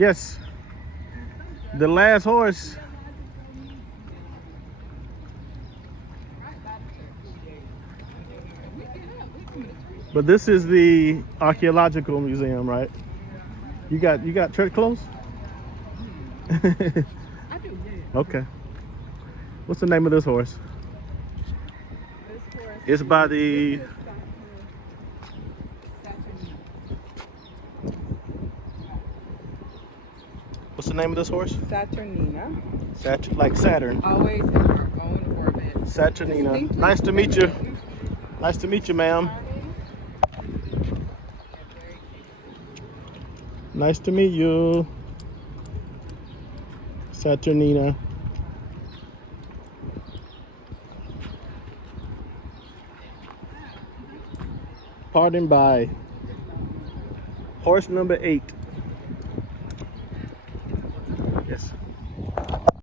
Yes. The last horse. But this is the Archaeological Museum, right? You got church clothes? I do, yeah. Okay. What's the name of this horse? This horse. It's by the Saturnina. what's the name of this horse? Saturnina. Like Saturn. Always in her own orbit. Saturnina. Nice to meet you. Nice to meet you, ma'am. Nice to meet you. Saturnina. Paardenbaai. Horse number 8. Yes.